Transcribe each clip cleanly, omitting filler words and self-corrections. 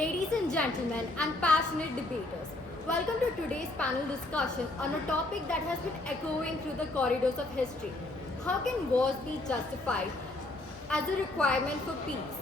ladies and gentlemen, and passionate debaters. Welcome to today's panel discussion on a topic that has been echoing through the corridors of history. How can wars be justified as a requirement for peace?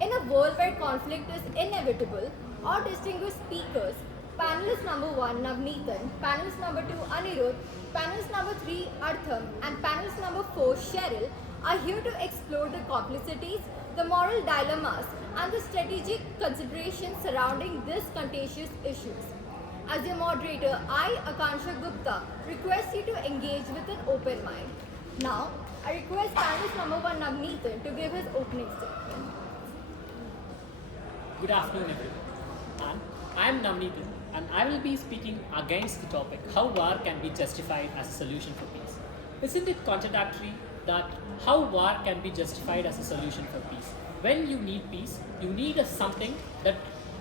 In a world where conflict is inevitable, our distinguished speakers, panelist number 1 Navaneethan, panelist number 2 Anirudh, panelist number 3 Artham, and panelist number 4 Sheril are here to explore the complexities, the moral dilemmas, and the strategic considerations surrounding these contentious issues. As your moderator, I, Akansha Gupta, request you to engage with an open mind. Now, I request panelist number 1 Navaneethan to give his opening statement. Good afternoon, everyone. I am Navaneethan, and I will be speaking against the topic how war can be justified as a solution for peace. Isn't it contradictory that how war can be justified as a solution for peace? When you need peace, you need something that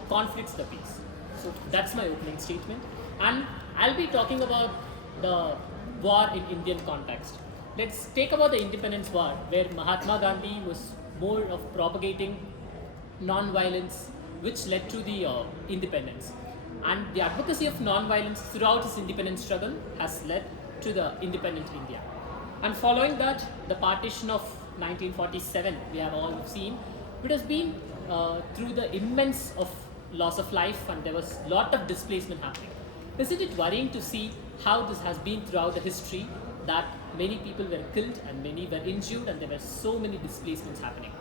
conflicts the peace. So that's my opening statement, and I'll be talking about the war in Indian context. Let's take about the independence war, where Mahatma Gandhi was more of propagating non-violence, which led to the independence. And the advocacy of non-violence throughout his independence struggle has led to the independent India. And following that, the partition of 1947, we have all seen, it has been through the immense of loss of life, and there was a lot of displacement happening. Isn't it worrying to see how this has been throughout the history, that many people were killed and many were injured and there were so many displacements happening?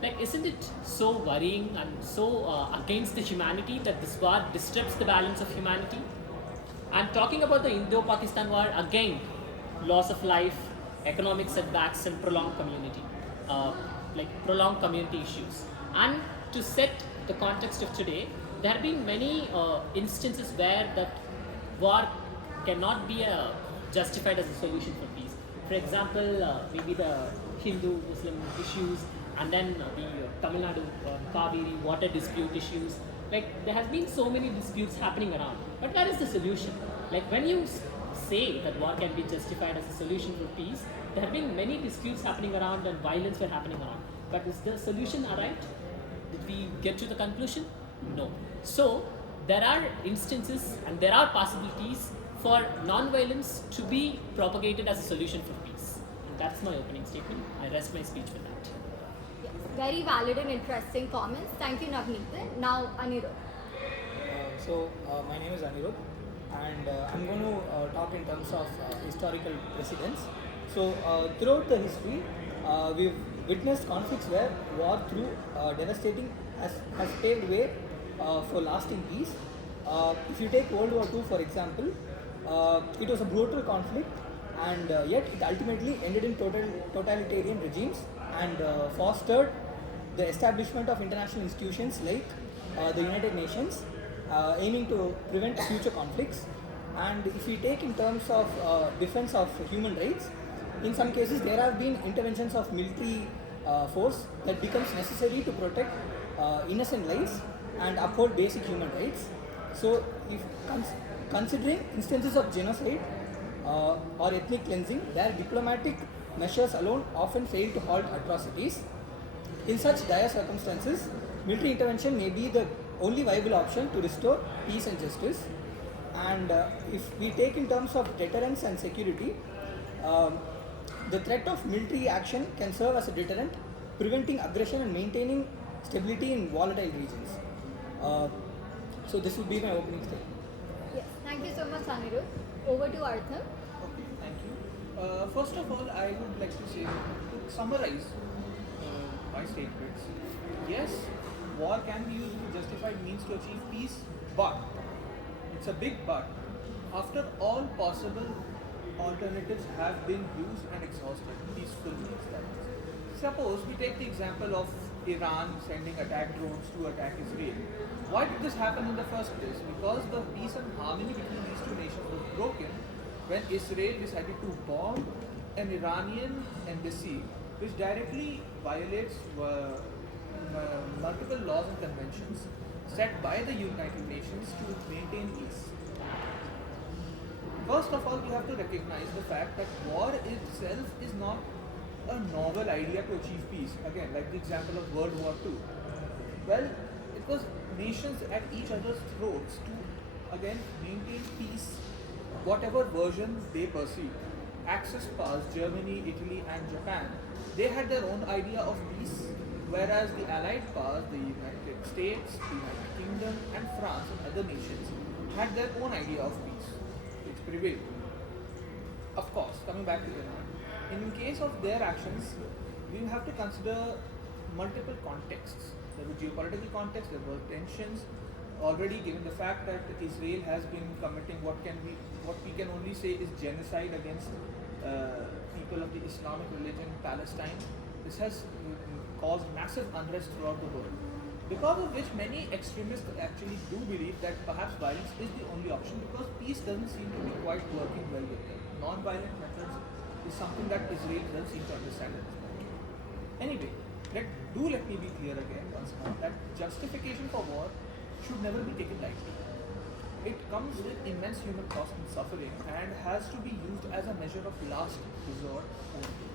Like, isn't it so worrying and so against the humanity that this war disturbs the balance of humanity? And talking about the Indo-Pakistan war, again, loss of life, economic setbacks, and prolonged community issues. And to set the context of today, there have been many instances where that war cannot be justified as a solution for peace. For example, maybe the Hindu-Muslim issues, and then the Tamil Nadu Kaveri water dispute issues. Like, there has been so many disputes happening around, but where is the solution? Like, when you say that war can be justified as a solution for peace, there have been many disputes happening around and violence were happening around, but is the solution arrived? Did we get to the conclusion? No. So there are instances and there are possibilities for non-violence to be propagated as a solution for peace, and that's my opening statement. I rest my speech with that. Very valid and interesting comments. Thank you, Navaneethan. Now, Anirudh. My name is Anirudh, and I'm going to talk in terms of historical precedents. Throughout the history, we've witnessed conflicts where war through devastating has paved way for lasting peace. If you take World War II, for example, it was a brutal conflict, and yet it ultimately ended in totalitarian regimes and fostered the establishment of international institutions like the United Nations, aiming to prevent future conflicts. And if we take in terms of defense of human rights, in some cases there have been interventions of military force that becomes necessary to protect innocent lives and uphold basic human rights. So, if considering instances of genocide or ethnic cleansing, their diplomatic measures alone often fail to halt atrocities. In such dire circumstances, military intervention may be the only viable option to restore peace and justice. And if we take in terms of deterrence and security, the threat of military action can serve as a deterrent, preventing aggression and maintaining stability in volatile regions. So this would be my opening statement. Yes, thank you so much, Anirudh. Over to Artham. Okay, thank you. First of all, I would like to say, to summarize my statements, yes, war can be used to justify means to achieve peace, but, it's a big but, after all possible alternatives have been used and exhausted, peaceful means that is. Suppose we take the example of Iran sending attack drones to attack Israel. Why did this happen in the first place? Because the peace and harmony between these two nations was broken when Israel decided to bomb an Iranian embassy, which directly violates multiple laws and conventions set by the United Nations to maintain peace. First of all, we have to recognize the fact that war itself is not a novel idea to achieve peace. Again, like the example of World War II. Well, it was nations at each other's throats to again maintain peace, whatever version they perceive. Axis powers, Germany, Italy, and Japan, they had their own idea of peace, whereas the Allied powers, the United States, the United Kingdom, and France, and other nations, had their own idea of peace, which prevailed. Of course, coming back to Iran, in case of their actions, we have to consider multiple contexts. There were geopolitical contexts, there were tensions. Already, given the fact that Israel has been committing what we can only say is genocide against people of the Islamic religion in Palestine, this has caused massive unrest throughout the world. Because of which many extremists actually do believe that perhaps violence is the only option because peace doesn't seem to be quite working well with them. Non-violent methods is something that Israel doesn't seem to understand at this point. Anyway, let me be clear again once more that justification for war should never be taken lightly. It comes with immense human cost and suffering and has to be used as a measure of last resort only.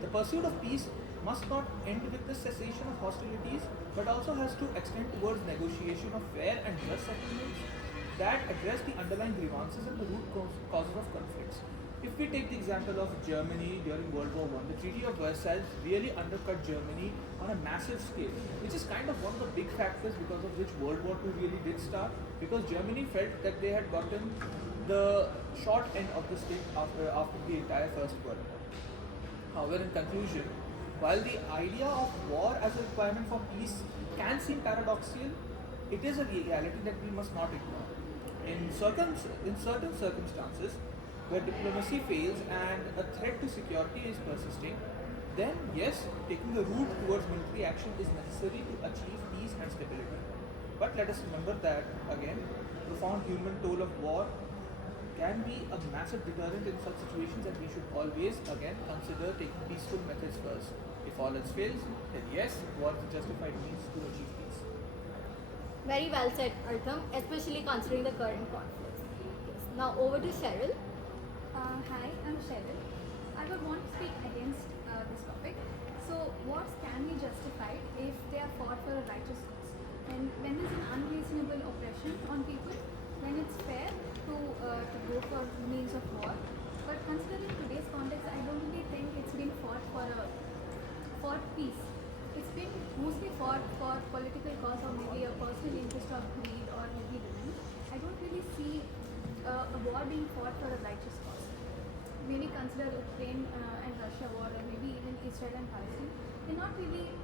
The pursuit of peace must not end with the cessation of hostilities, but also has to extend towards negotiation of fair and just settlements that address the underlying grievances and the root causes of conflicts. If we take the example of Germany during World War I, the Treaty of Versailles really undercut Germany on a massive scale, which is kind of one of the big factors because of which World War II really did start, because Germany felt that they had gotten the short end of the stick after the entire First World War. However, in conclusion, while the idea of war as a requirement for peace can seem paradoxical, it is a reality that we must not ignore. In certain circumstances, where diplomacy fails and a threat to security is persisting, then yes, taking the route towards military action is necessary to achieve peace and stability. But let us remember that, again, profound human toll of war can be a massive deterrent in such situations, and we should always, again, consider taking peaceful methods first. If all else fails, then yes, war is a justified means to achieve peace. Very well said, Artham, especially considering the current conflicts. Yes. Now over to Sheril. Hi, I'm Sheril. I would want to speak against this topic. So, wars can be justified if they are fought for a righteous cause. And when there's an unreasonable oppression on people, then it's fair to go for means of war. But considering today's context, I don't really think it's been fought for peace. It's been mostly fought for political cause or maybe a personal interest of greed or maybe revenge. I don't really see a war being fought for a righteous cause. Maybe consider Ukraine and Russia war, or maybe even Israel and Palestine. They're not really,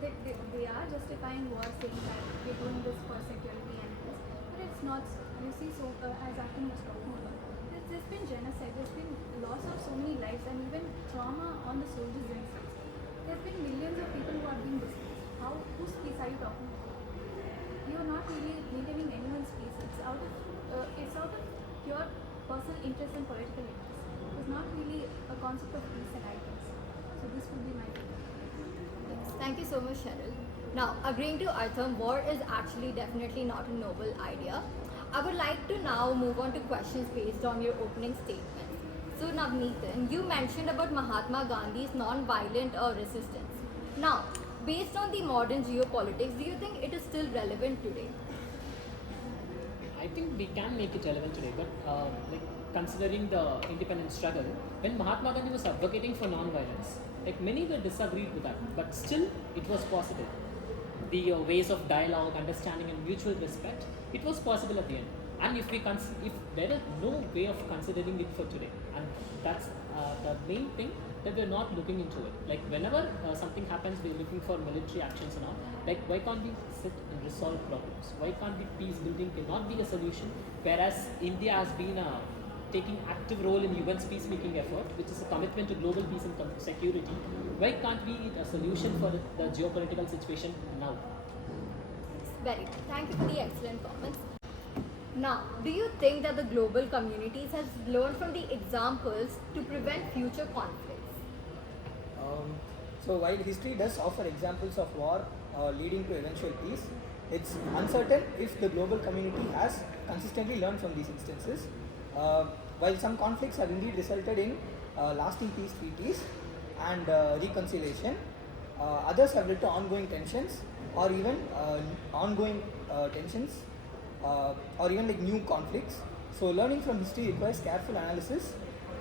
they are justifying war, saying that we're doing this for security and this, but it's not. You see, so as Akansha was talking about, there's been genocide, there's been loss of so many lives, and even trauma on the soldiers themselves. There's been millions of people who are being displaced. Whose peace are you talking about? You are not really maintaining anyone's peace. It's out of pure personal interest and political interest. It's not really a concept of peace and items. So this would be my opinion. Yes. Thank you so much, Sheril. Now, agreeing to Artham, war is actually definitely not a noble idea. I would like to now move on to questions based on your opening statement. So, Navaneethan, you mentioned about Mahatma Gandhi's non-violent resistance. Now, based on the modern geopolitics, do you think it is still relevant today? I think we can make it relevant today, but considering the independence struggle, when Mahatma Gandhi was advocating for non-violence, many were disagreed with that, but still it was possible. The ways of dialogue, understanding, and mutual respect, it was possible at the end. And if there is no way of considering it for today, and that's the main thing that we're not looking into it. Whenever something happens, we're looking for military actions and all. Why can't we sit and resolve problems? Why can't be peace building cannot be a solution? Whereas India has been taking active role in UN's peacemaking effort, which is a commitment to global peace and security. Why can't we a solution for the geopolitical situation now? Very good. Thank you for the excellent comments. Now, do you think that the global communities has learned from the examples to prevent future conflicts? So while history does offer examples of war leading to eventual peace, it's uncertain if the global community has consistently learned from these instances. While some conflicts have indeed resulted in lasting peace treaties and reconciliation, Others have led to ongoing tensions or even ongoing tensions or even like new conflicts. So learning from history requires careful analysis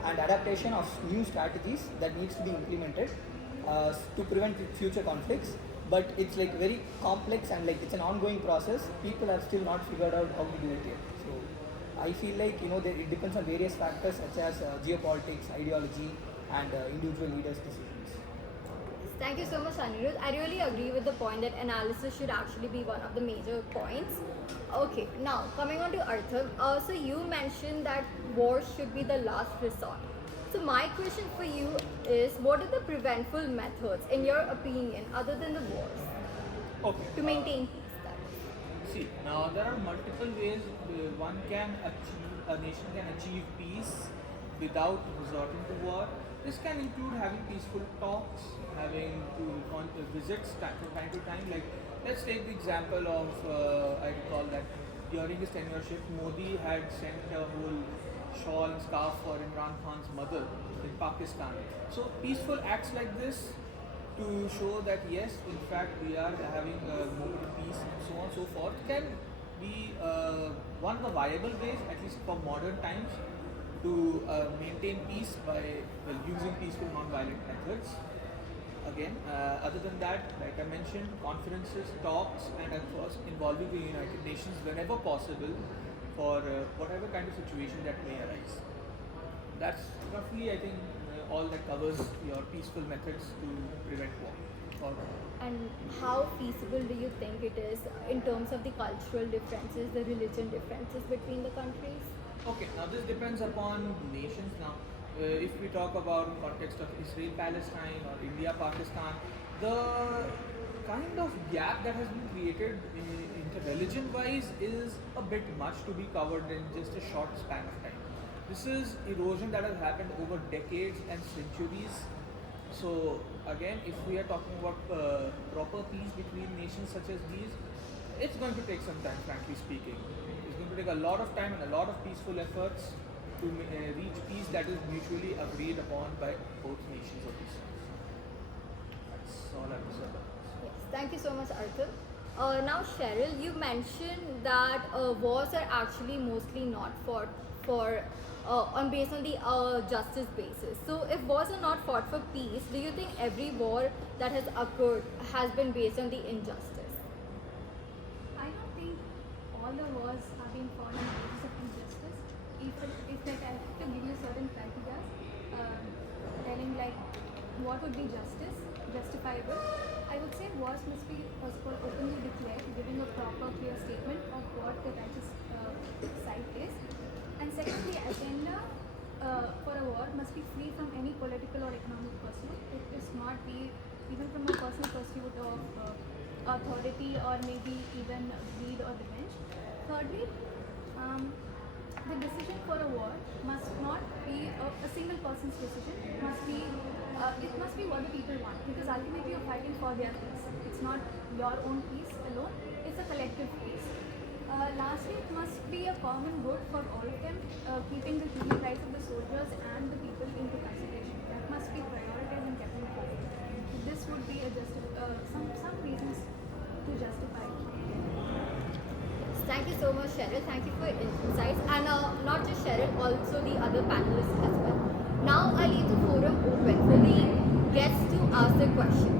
and adaptation of new strategies that needs to be implemented to prevent future conflicts. But it's like very complex and like it's an ongoing process. People have still not figured out how to do it yet. So I feel like it depends on various factors such as geopolitics, ideology, and individual leaders' decisions. Thank you so much, Anirudh. I really agree with the point that analysis should actually be one of the major points. Okay, now coming on to Artham. So you mentioned that war should be the last resort. So my question for you is, what are the preventable methods, in your opinion, other than the wars, Okay. to maintain peace? That is. See, now there are multiple ways a nation can achieve peace without resorting to war. This can include having peaceful talks, having to visits from time to time. Like, let's take the example of, I recall that during his tenureship, Modi had sent a whole shawl and scarf for Imran Khan's mother in Pakistan. So, peaceful acts like this to show that yes, in fact, we are having a moment of peace and so on and so forth can be one of the viable ways, at least for modern times, to maintain peace by using peaceful non-violent methods. Again, other than that, like I mentioned, conferences, talks, and of course involving the United Nations whenever possible for whatever kind of situation that may arise. That's roughly, I think, all that covers your peaceful methods to prevent war. And how feasible do you think it is in terms of the cultural differences, the religion differences between the countries? Okay, now this depends upon nations. Now, if we talk about in context of Israel-Palestine or India-Pakistan, the kind of gap that has been created inter-religion-wise is a bit much to be covered in just a short span of time. This is erosion that has happened over decades and centuries. So again, if we are talking about proper peace between nations such as these, it's going to take some time, frankly speaking. It's going to take a lot of time and a lot of peaceful efforts to reach peace that is mutually agreed upon by both nations of these. That's all I have to say about this. Yes, thank you so much, Arthur. Now, Sheril, you mentioned that wars are actually mostly not fought based on the justice basis. So, if wars are not fought for peace, do you think every war that has occurred has been based on the injustice? I don't think all the wars are being fought on the basis of injustice. If like I have to give you certain criteria, telling like what would be justifiable, I would say wars must be first of all openly declared, giving a proper clear statement of what the righteous side is. And secondly, agenda for a war must be free from any political or economic pursuit. It must not be even from a personal pursuit of authority or maybe even greed or revenge. Thirdly, the decision for a war must not be a single person's decision. It must be what the people want, because ultimately you're fighting for their peace. It's not your own peace alone, it's a collective peace. Lastly, it must be a common good for all of them, keeping the human rights of the soldiers and the people into consideration. That must be prioritized and kept in mind. This would be some reasons to justify it. Thank you so much, Sheril. Thank you for your insights. And not just Sheril, also the other panelists as well. Now I leave the forum open for the guests to ask their questions.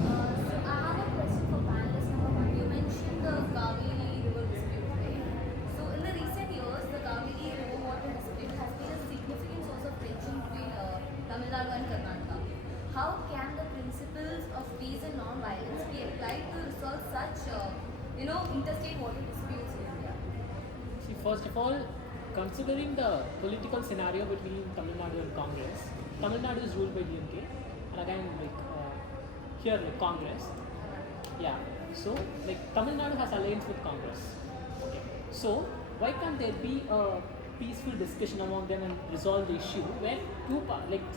So I have a question for panelist number one. You mentioned the Kaveri River dispute, right? So in the recent years, the Kaveri River water dispute has been a significant source of tension between Tamil Nadu and Karnataka. How can the principles of peace and non-violence be applied to resolve such, interstate water disputes in India? See, first of all, considering the political scenario between Tamil Nadu and Congress, Tamil Nadu is ruled by DMK, and again, here, Congress. Yeah. So, Tamil Nadu has alliance with Congress. Okay. So, why can't there be a peaceful discussion among them and resolve the issue where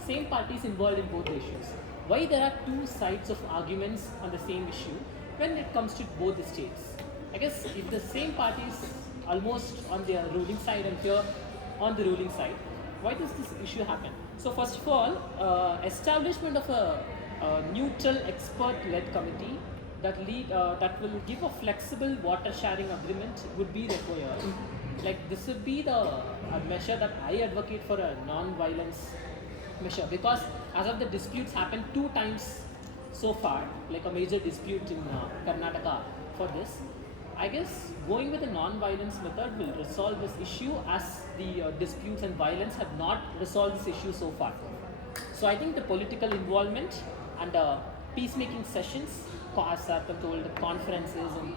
same parties involved in both the issues? Why there are two sides of arguments on the same issue when it comes to both the states? I guess if the same parties almost on the ruling side and here on the ruling side, why does this issue happen? So first of all, establishment of a a neutral expert-led committee that will give a flexible water sharing agreement would be required. Like this would be the a measure that I advocate for a non-violence measure, because as of the disputes happened 2 times so far, like a major dispute in Karnataka for this. I guess going with a non-violence method will resolve this issue, as the disputes and violence have not resolved this issue so far. So I think the political involvement and peacemaking sessions, as Artham told, conferences and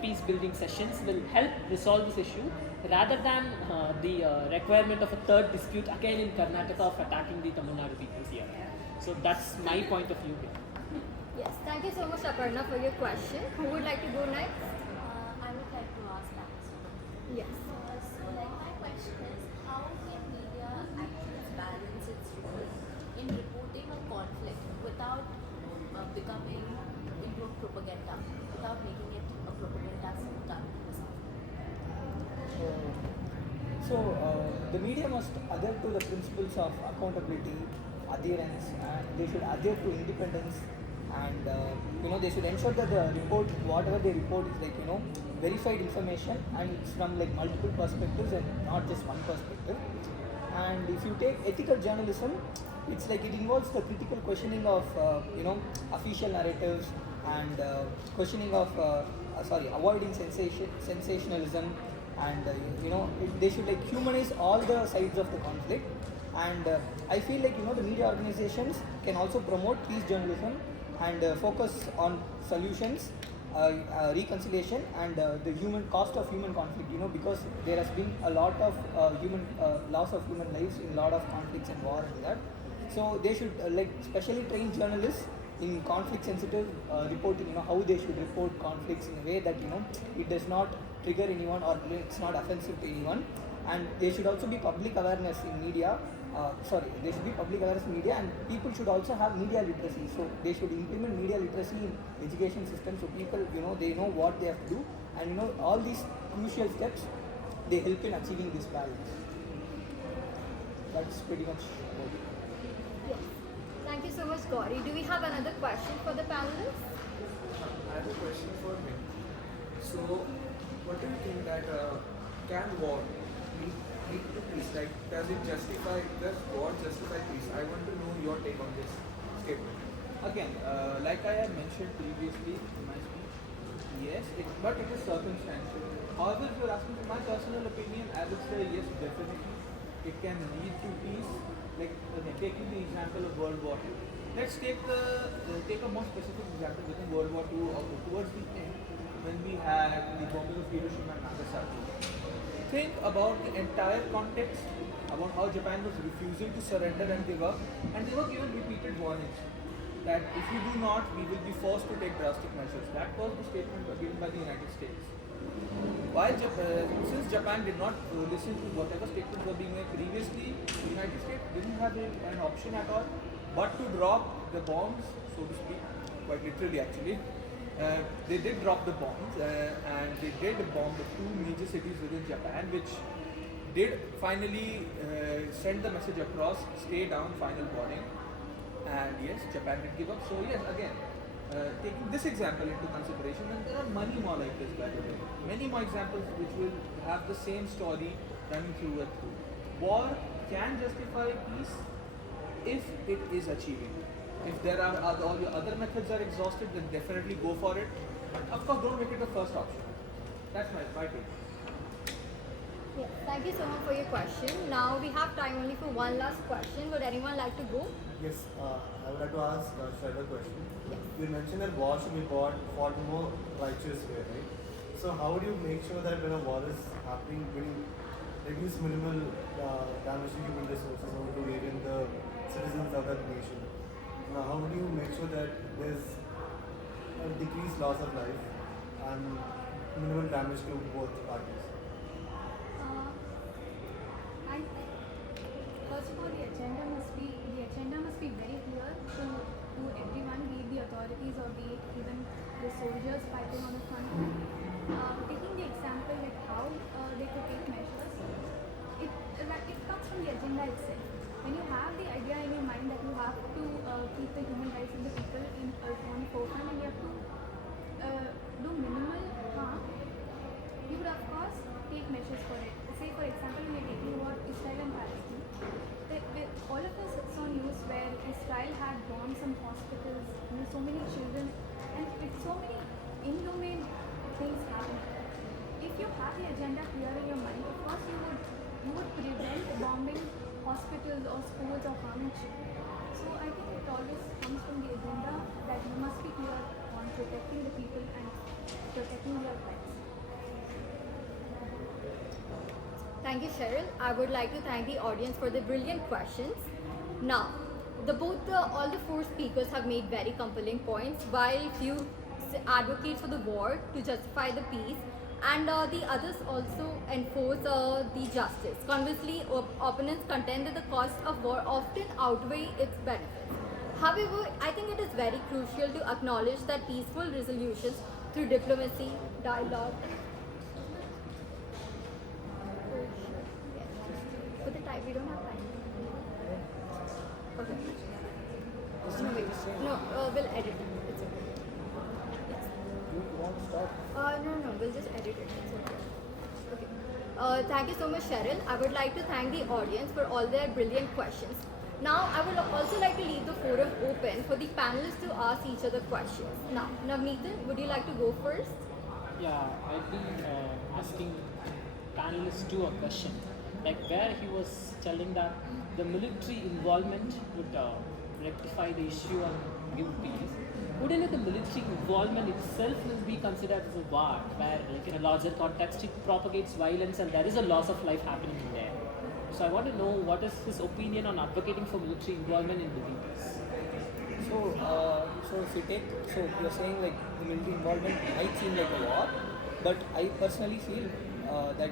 peace-building sessions will help resolve this issue, rather than the requirement of a third dispute again in Karnataka of attacking the Tamil Nadu people here. So that's my point of view here. Yes, thank you so much, Aparna, for your question. Who would like to go next? I would like to ask that. Yes. So, like, my question is, how can media actually balance its role in reporting a conflict without becoming into a propaganda, without making it a propaganda stunt? The media must adhere to the principles of accountability, adherence, and they should adhere to independence, and they should ensure that the report, whatever they report, is verified information, and it's from multiple perspectives and not just one perspective. And if you take ethical journalism, it's it involves the critical questioning of official narratives, and questioning of avoiding sensationalism, and they should humanize all the sides of the conflict. And I feel the media organizations can also promote peace journalism and focus on solutions, reconciliation, and the human cost of human conflict, because there has been a lot of human loss of human lives in a lot of conflicts and war and that. So they should specially train journalists in conflict sensitive reporting, how they should report conflicts in a way that it does not trigger anyone or it's not offensive to anyone. And there should also be public awareness in media. There should be public awareness in media, and people should also have media literacy. So they should implement media literacy in education system, so people they know what they have to do, and all these crucial steps they help in achieving this balance. That's pretty much about it. Yes. Thank you so much, Gauri. Do we have another question for the panelists? I have a question for me. So, what do you think that can war lead to peace? Like, does war justify peace? I want to know your take on this statement. Again, like I have mentioned previously in my speech, yes, but it is circumstantial. However, if you're asking for my personal opinion, I would say yes, definitely. It can lead to peace. Like, taking the example of World War II. Let's take a more specific example within World War II, or towards the end, when we had the bombing of Hiroshima and Nagasaki. Think about the entire context, about how Japan was refusing to surrender and give up, and they were given repeated warnings that if you do not, we will be forced to take drastic measures. That was the statement given by the United States. Since Japan did not listen to whatever statements were being made previously, the United States didn't have an option at all but to drop the bombs, so to speak, quite literally actually. They did drop the bombs, and they did bomb the two major cities within Japan, which did finally send the message across, stay down, final warning. And yes, Japan did give up. So yes, again, taking this example into consideration, and there are many more like this, by the way. Many more examples which will have the same story running through and through. War can justify peace if it is achieving. If there are all your other methods are exhausted, then definitely go for it. But of course, don't make it the first option. That's my take. Yes. Thank you so much for your question. Now we have time only for one last question. Would anyone like to go? Yes, I would like to ask Sheril a question. Yes. You mentioned that war should be fought in a more righteous way, right? So how do you make sure that when a war is happening, when you reduce minimal damage to human resources or to even the citizens of that nation? Now, how do you make sure that there's a decreased loss of life and minimal damage to both parties? I first of all, the agenda must be very clear to everyone, be it the authorities or be it even the soldiers fighting on the front line. Taking the example like how they could take measures, it comes from the agenda itself. when you have the idea in your mind that you have to keep the human rights and the people on forefront, and you have to do minimal harm, you would of course take measures for it. Say for example, we are taking about Israel and Palestine. All of us saw news where Israel had bombed some hospitals, so many children, and with so many inhumane things happening. If you have the agenda clear in your mind, of course you would prevent bombing hospitals or schools or harming children. So I think it always comes from the agenda that you must be clear on protecting the people and protecting their rights. Thank you, Sheril. I would like to thank the audience for the brilliant questions. Now, all the four speakers have made very compelling points, while few advocates for the war to justify the peace, and the others also enforce the justice. Conversely, opponents contend that the cost of war often outweigh its benefits. However, I think it is very crucial to acknowledge that peaceful resolutions through diplomacy, dialogue, for the time, we don't have time. Okay. No, wait. No, we'll edit it. It's okay. You want to stop? No, we'll just edit it. It's okay. Okay. Thank you so much, Sheril. I would like to thank the audience for all their brilliant questions. Now, I would also like to leave the forum open for the panelists to ask each other questions. Now, Navaneethan, would you like to go first? Yeah, I'd be asking panelists to a question, like where he was telling that the military involvement would rectify the issue and give peace. Wouldn't the military involvement itself will be considered as a war, where like in a larger context it propagates violence and there is a loss of life happening in there? So I want to know what is his opinion on advocating for military involvement in living peace. So if you take, so you're saying like the military involvement might seem like a war, but I personally feel that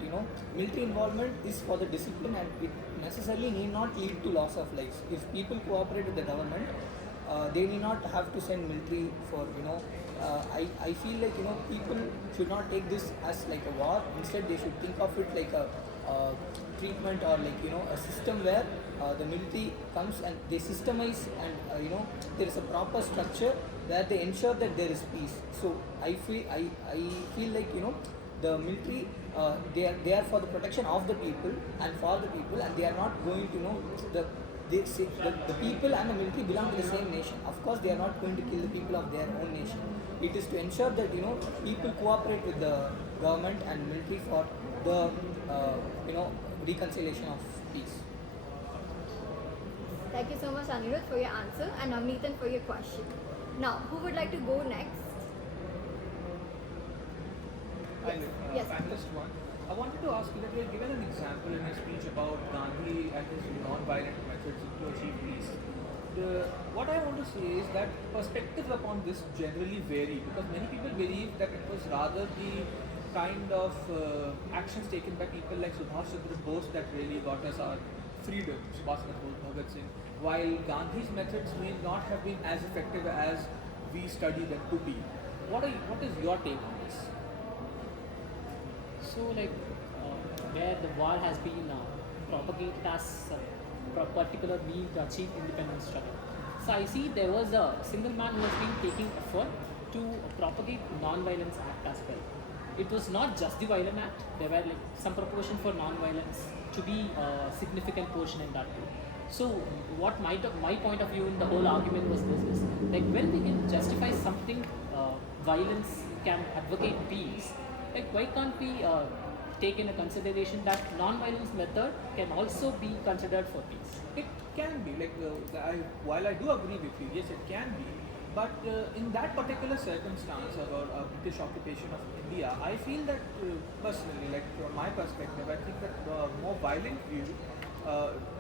military involvement is for the discipline and it necessarily need not lead to loss of lives. If people cooperate with the government, they need not have to send military for I feel like people should not take this as like a war. Instead, they should think of it like a treatment or like a system where the military comes and they systemize and there is a proper structure where they ensure that there is peace. So I feel like the military they are for the protection of the people and for the people, and they are not going to the people and the military belong to the same nation. Of course, they are not going to kill the people of their own nation. It is to ensure that people cooperate with the government and military for the reconciliation of peace. Thank you so much, Anirudh, for your answer, and Navaneethan for your question. Now, who would like to go next? Yes. Panelist one. I wanted to ask you that you had given an example in your speech about Gandhi and his non-violent methods to achieve peace. What I want to say is that perspectives upon this generally vary, because many people believe that it was rather the kind of actions taken by people like Subhash Chandra Bose that really got us our freedom, Subhash Chandra Bose, Bhagat Singh, while Gandhi's methods may not have been as effective as we study them to be. What is your take on this? So like where the war has been propagated as a particular mean to achieve independence struggle. So I see there was a single man who has been taking effort to propagate non-violence act as well. It was not just the violent act, there were like some proportion for non-violence to be a significant portion in that too. So what my point of view in the whole argument was this is, like when we can justify something violence can advocate peace, like why can't we take into consideration that non-violence method can also be considered for peace? It can be, like while I do agree with you, yes it can be, but in that particular circumstance about British occupation of India, I feel that personally, like from my perspective, I think that the more violent view,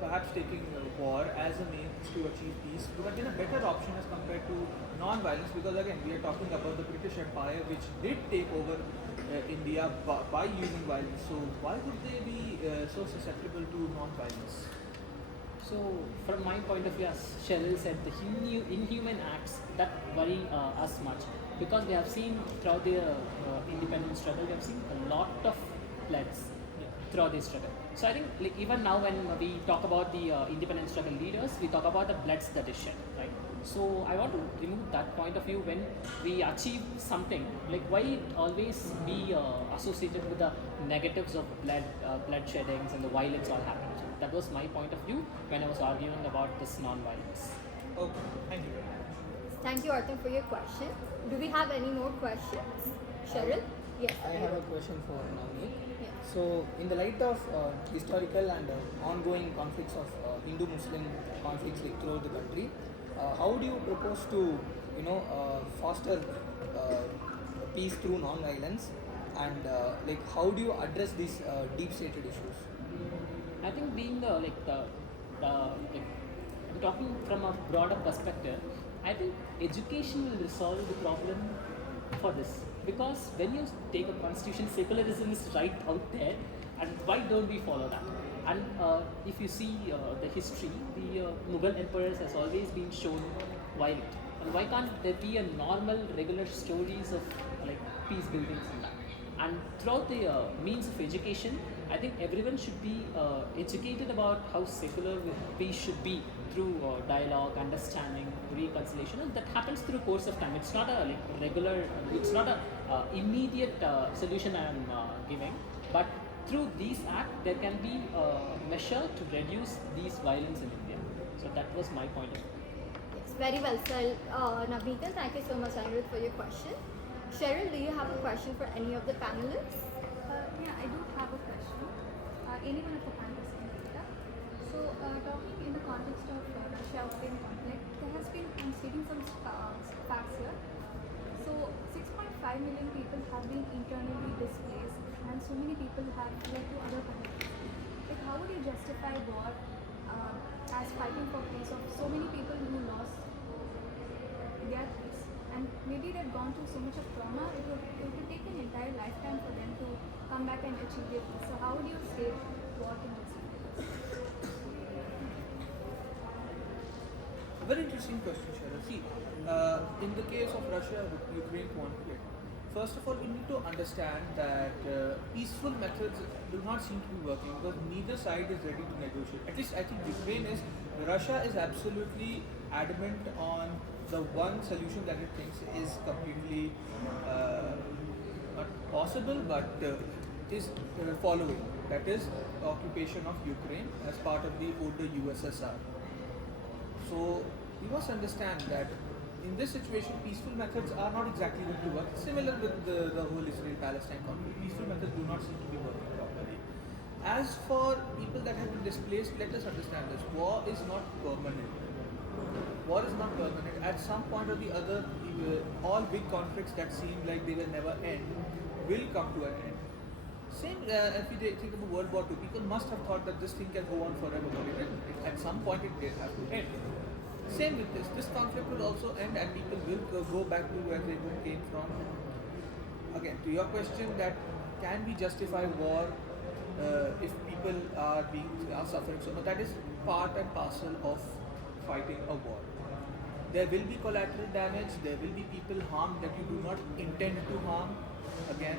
perhaps taking war as a means to achieve peace, would have been a better option as compared to non-violence, because again we are talking about the British Empire which did take over India by using violence. So why would they be so susceptible to non-violence? So from my point of view, as Sheril said, the inhuman acts that worry us much, because we have seen throughout the independence struggle, we have seen a lot of bloods throughout this struggle. So I think like even now when we talk about the independence struggle leaders, we talk about the bloods that is shed, right? So I want to remove that point of view when we achieve something. Like why it always be associated with the negatives of blood sheddings and the violence all happening. So that was my point of view when I was arguing about this non-violence. Okay, thank you. Thank you, Artham, for your question. Do we have any more questions? Sheril? Yes. I have a question for Navneet. Yeah. So, in the light of historical and ongoing conflicts of Hindu-Muslim conflicts like throughout the country, how do you propose to, foster peace through non-violence, and like how do you address these deep-seated issues? I think being like I'm talking from a broader perspective, I think education will resolve the problem for this. Because when you take a constitution, secularism is right out there, and why don't we follow that? And if you see the history, the Mughal emperors has always been shown violent. And why can't there be a normal, regular stories of like peace buildings and that? And throughout the means of education, I think everyone should be educated about how secular peace should be through dialogue, understanding, reconciliation, and that happens through course of time. It's not a like regular, it's not a immediate solution I am giving, but through these acts there can be a measure to reduce these violence in India. So that was my point of view. Yes, very well said, Navaneethan. Thank you so much, Anirudh, for your question. Sheril, do you have a question for any of the panelists? Yeah, I do have a question. Any one of the panelists can take it up. So, talking in the context of Russia-Ukraine conflict, there has been, I'm stating some facts here. So, 6.5 million people have been internally displaced, and so many people have fled to other countries. Like, how would you justify war as fighting for peace of so many people who lost their peace? And maybe they've gone through so much of trauma, it would take an entire lifetime for them to come back and achieve their peace. So how would you state what in this? Very interesting question, Sheril. See, in the case of Russia-Ukraine conflict, first of all, we need to understand that peaceful methods do not seem to be working because neither side is ready to negotiate. At least I think Ukraine is. Russia is absolutely adamant on the one solution that it thinks is completely not possible, but is following. That is occupation of Ukraine as part of the older USSR. So we must understand that in this situation, peaceful methods are not exactly going to work. Similar with the whole Israel-Palestine conflict, peaceful methods do not seem to be working properly. As for people that have been displaced, let us understand this. War is not permanent. War is not permanent. At some point or the other, all big conflicts that seem like they will never end will come to an end. Same if we think of World War II, people must have thought that this thing can go on forever, but at some point it did have to end. Same with this. This conflict will also end and people will go back to where they came from. Again, to your question that can we justify war if people are suffering so much, that is part and parcel of fighting a war. There will be collateral damage, there will be people harmed that you do not intend to harm. Again,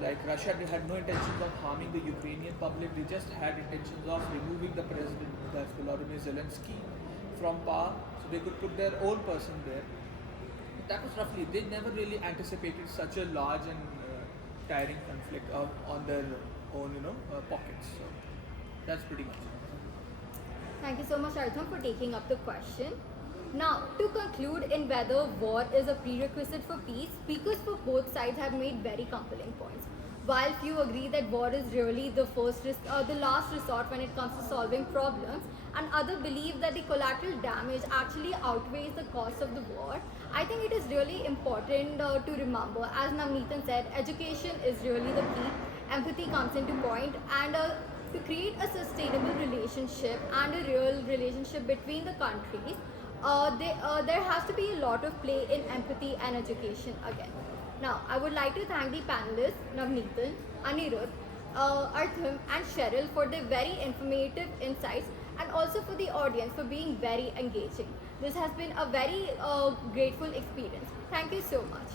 like Russia had no intentions of harming the Ukrainian public, they just had intentions of removing the president, that's Volodymyr Zelensky, from power, so they could put their own person there. That was roughly, they never really anticipated such a large and tiring conflict on their own, pockets. So that's pretty much it. Thank you so much, Artham, for taking up the question. Now, to conclude in whether war is a prerequisite for peace, speakers for both sides have made very compelling points. While few agree that war is really the last resort when it comes to solving problems, and others believe that the collateral damage actually outweighs the cost of the war, I think it is really important to remember, as Navaneethan said, education is really the key. Empathy comes into point, and to create a sustainable relationship and a real relationship between the countries, there has to be a lot of play in empathy and education again. Now, I would like to thank the panelists, Navaneethan, Anirudh, Artham and Sheril for their very informative insights, and also for the audience for being very engaging. This has been a very grateful experience. Thank you so much.